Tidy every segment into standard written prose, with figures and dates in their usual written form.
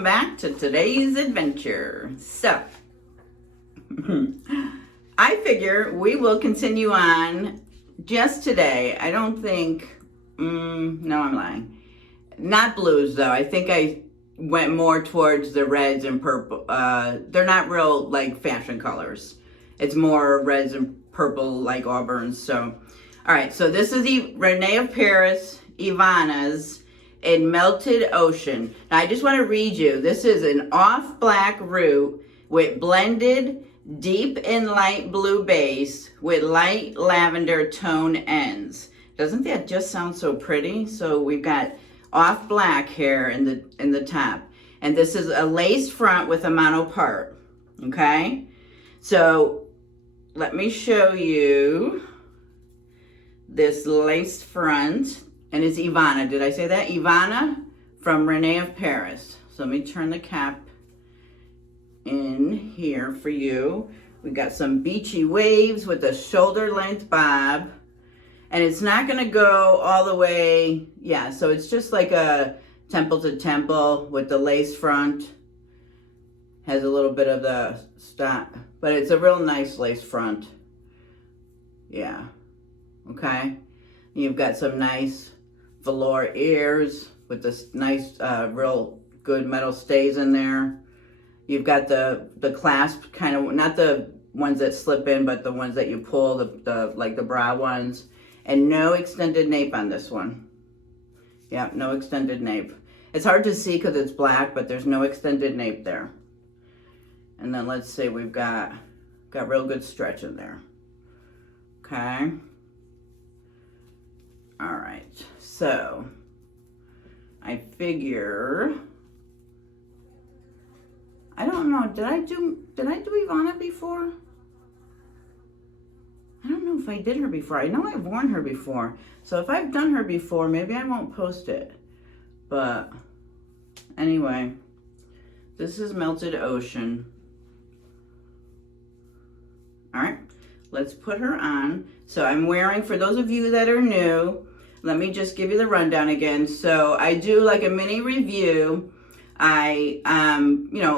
welcome back to today's adventure. So, I figure we will continue on just today. I don't think, no, I'm lying. Not blues though. I think I went more towards the reds and purple. They're not real like fashion colors. It's more reds and purple like auburns. So, all right. So this is the Rene of Paris, Evanna's in Melted Ocean. Now I just want to read you. This is an off black root with blended deep and light blue base with light lavender tone ends. Doesn't that just sound so pretty? So we've got off black here in the top, and this is a lace front with a mono part. Okay, so let me show you this lace front, and it's Evanna. Did I say that? Evanna from Rene of Paris. So let me turn the cap in here for you. We got some beachy waves with a shoulder length bob. And it's not going to go all the way, yeah, so it's just like a temple to temple with the lace front. Has a little bit of the stop, but it's a real nice lace front. Yeah, okay. You've got some nice velour ears with this nice, real good metal stays in there. You've got the clasp kind of, not the ones that slip in, but the ones that you pull, the like the bra ones. And no extended nape on this one. Yeah, no extended nape. It's hard to see because it's black, but there's no extended nape there. And then let's see, we've got real good stretch in there. Okay. All right. So I figure, I don't know, did I do Evanna before? I don't know if I did her before. I know I've worn her before. So if I've done her before, maybe I won't post it. But anyway, this is Melted Ocean. All right, let's put her on. So I'm wearing, for those of you that are new, let me just give you the rundown again. So I do like a mini review. I,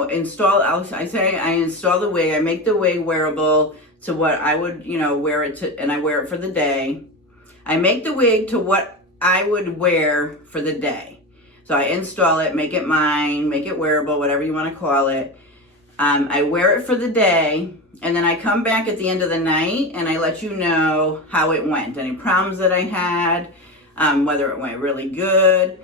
install, I install the wig. I make the wig wearable to what I would, wear it to, and I wear it for the day. I make the wig to what I would wear for the day. So I install it, make it mine, make it wearable, whatever you want to call it. I wear it for the day, and then I come back at the end of the night and I let you know how it went, any problems that I had, whether it went really good.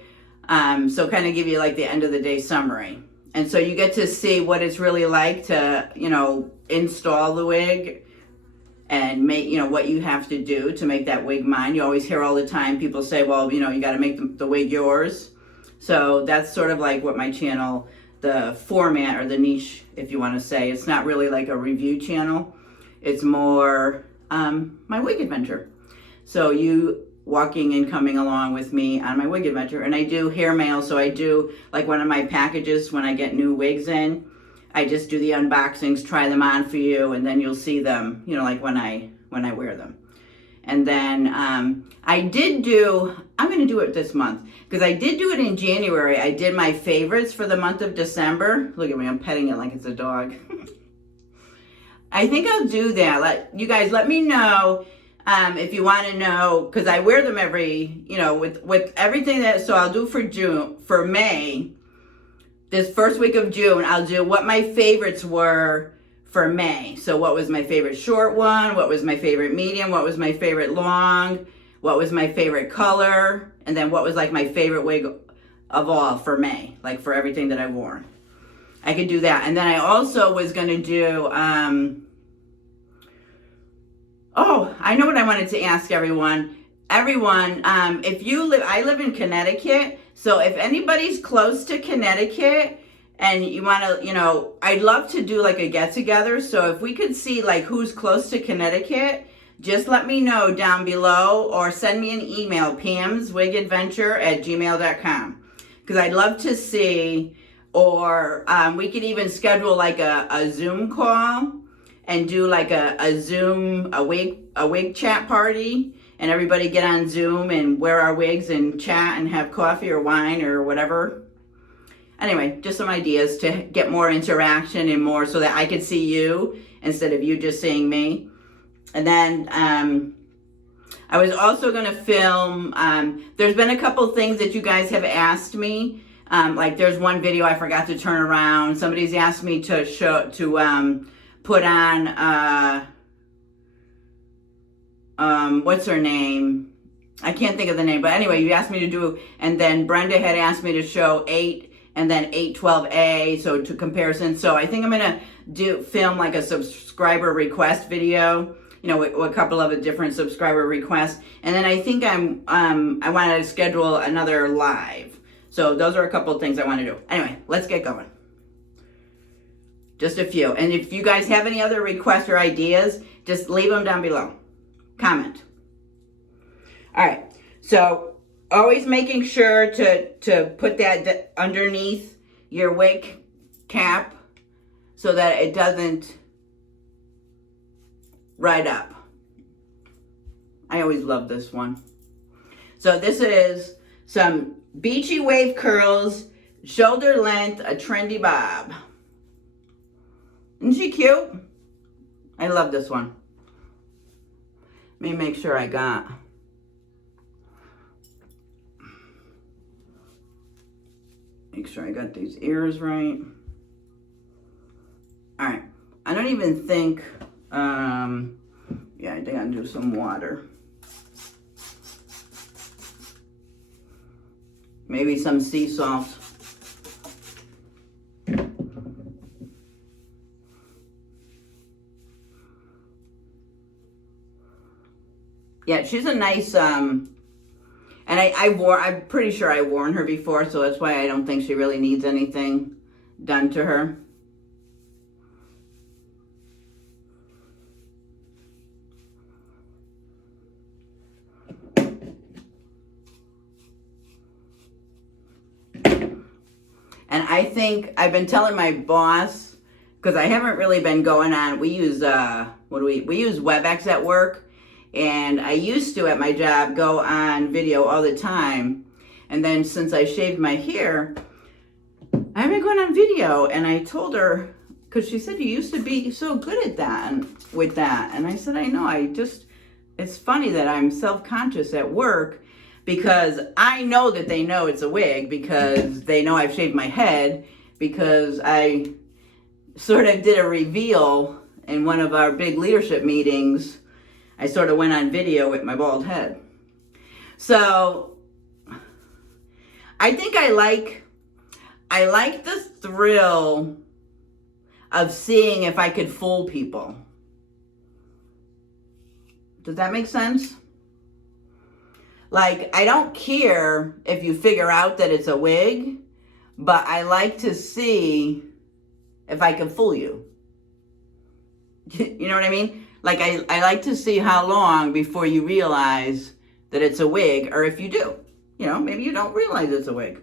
So kind of give you like the end of the day summary. And so you get to see what it's really like to, install the wig and make, what you have to do to make that wig mine. You always hear all the time people say, well, you got to make the wig yours. So that's sort of like what my channel, the format or the niche, if you want to say. It's not really like a review channel. It's more my wig adventure. So you walking and coming along with me on my wig adventure. And I do hair mail, so I do like one of my packages when I get new wigs in. I just do the unboxings, try them on for you, and then you'll see them, like when I wear them. And then I'm going to do it this month, because I did do it in January. I did my favorites for the month of December. Look at me, I'm petting it like it's a dog. I think I'll do that. You guys let me know if you want to know, because I wear them every, with everything that, so I'll do for May. This first week of June, I'll do what my favorites were for May. So what was my favorite short one? What was my favorite medium? What was my favorite long? What was my favorite color? And then what was like my favorite wig of all for May, like for everything that I've worn. I could do that. And then I also was going to do, I know what I wanted to ask everyone. Everyone, if you live, I live in Connecticut. So if anybody's close to Connecticut and you want to, I'd love to do like a get together. So if we could see like who's close to Connecticut, just let me know down below or send me an email, pamswigadventure@gmail.com. Because I'd love to see, or we could even schedule like a Zoom call and do like a wig chat party, and everybody get on Zoom and wear our wigs and chat and have coffee or wine or whatever. anyway, just some ideas to get more interaction and more so that I could see you instead of you just seeing me. And then I was also going to film, there's been a couple things that you guys have asked me. Like there's one video I forgot to turn around. Somebody's asked me to put on, what's her name? I can't think of the name, but anyway, you asked me to do, and then Brenda had asked me to show 8 and then 812A, so to comparison. So I think I'm going to film like a subscriber request video, you know, with a couple of different subscriber requests. And then I think I want to schedule another live. So those are a couple of things I want to do. Anyway, let's get going. Just a few. And if you guys have any other requests or ideas, just leave them down below. Comment. All right. So always making sure to put that underneath your wig cap so that it doesn't ride up. I always love this one. So this is some beachy wave curls, shoulder length, a trendy bob. Isn't she cute? I love this one. Let me make sure I got these ears right. All right. I don't even think, yeah, I think I'll do some water. Maybe some sea salt. Yeah, she's a nice, and I'm pretty sure I worn her before, so that's why I don't think she really needs anything done to her. And I think I've been telling my boss, because I haven't really been going on, we use, we use WebEx at work. And I used to, at my job, go on video all the time. And then since I shaved my hair, I haven't gone on video. And I told her, because she said, you used to be so good at that, with that. And I said, I know, it's funny that I'm self-conscious at work, because I know that they know it's a wig, because they know I've shaved my head, because I sort of did a reveal in one of our big leadership meetings. I sort of went on video with my bald head. So I think I like the thrill of seeing if I could fool people. Does that make sense? Like, I don't care if you figure out that it's a wig, but I like to see if I can fool you. You know what I mean? Like, I like to see how long before you realize that it's a wig, or if you do. You know, maybe you don't realize it's a wig.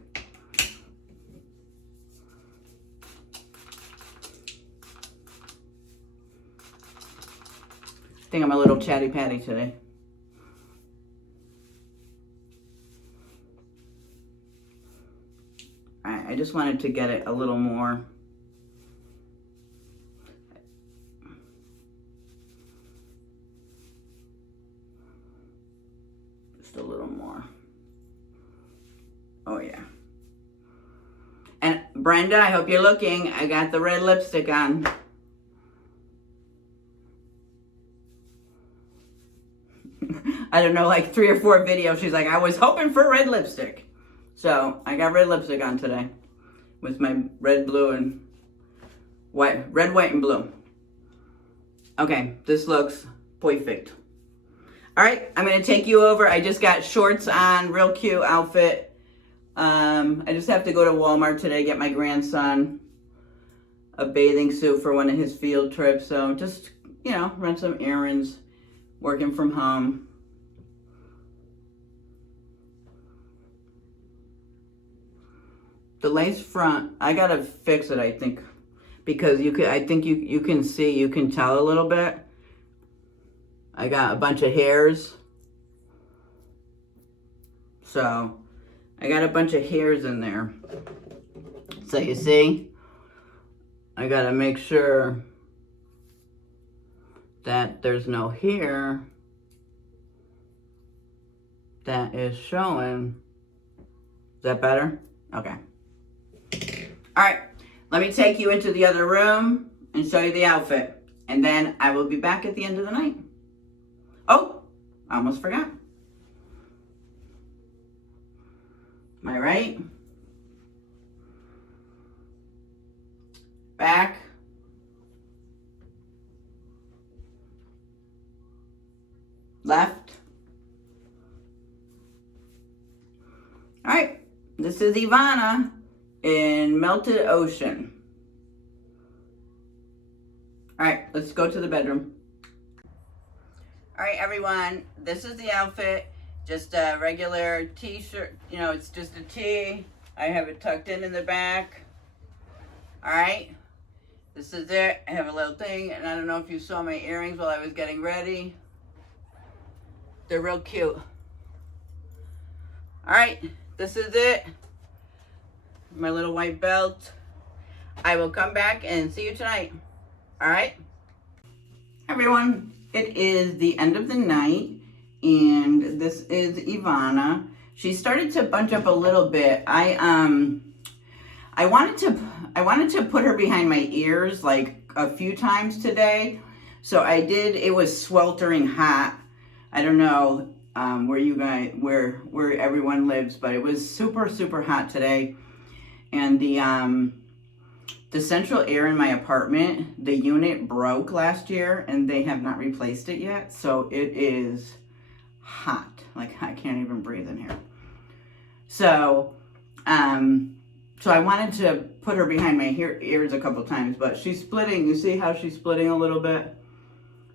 I think I'm a little chatty patty today. I just wanted to get it a little more. Just a little more. Oh yeah. And Brenda, I hope you're looking. I got the red lipstick on. I don't know, like 3 or 4 videos. She's like, I was hoping for red lipstick. So I got red lipstick on today with my red, blue, and white, red, white, and blue. Okay, this looks perfect. All right, I'm gonna take you over. I just got shorts on, real cute outfit. I just have to go to Walmart today, get my grandson a bathing suit for one of his field trips. So just, you know, run some errands, working from home. The lace front, I gotta fix it, I think, because I think you can see, you can tell a little bit. I got a bunch of hairs. So I got a bunch of hairs in there. So you see, I gotta make sure that there's no hair that is showing. Is that better? Okay. All right, let me take you into the other room and show you the outfit. And then I will be back at the end of the night. Oh, I almost forgot. Am I right? Back. Left. All right, this is Evanna in Melted Ocean. All right, let's go to the bedroom. All right, everyone, this is the outfit. Just a regular t-shirt, you know, it's just a tee. I have it tucked in the back. All right, this is it. I have a little thing, and I don't know if you saw my earrings while I was getting ready. They're real cute. All right, this is it. My little white belt. I will come back and see you tonight. All right, everyone, it is the end of the night. And this is Evanna. She started to bunch up a little bit. I wanted to put her behind my ears like a few times today. So I did. It was sweltering hot. I don't know where everyone lives, but it was super, super hot today. And the central air in my apartment, the unit broke last year and they have not replaced it yet. So it is hot. Like I can't even breathe in here. So I wanted to put her behind my ears a couple times, but she's splitting. You see how she's splitting a little bit?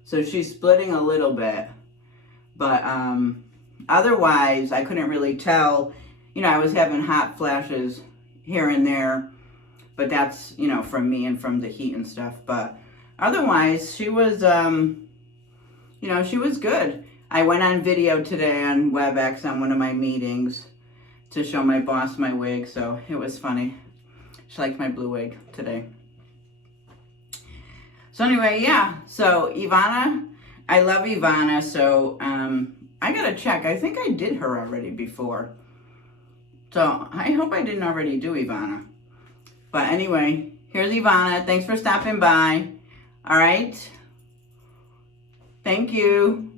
So she's splitting a little bit, but otherwise I couldn't really tell. You know, I was having hot flashes here and there, but that's, you know, from me and from the heat and stuff. But otherwise she was, you know, she was good. I went on video today on WebEx on one of my meetings to show my boss my wig, so it was funny. She liked my blue wig today. So anyway, yeah, so Evanna, I love Evanna, so I gotta check. I think I did her already before. So I hope I didn't already do Evanna. But anyway, here's Evanna. Thanks for stopping by. All right. Thank you.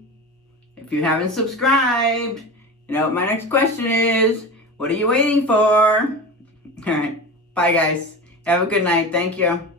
If you haven't subscribed, you know what my next question is. What are you waiting for? All right. Bye, guys. Have a good night. Thank you.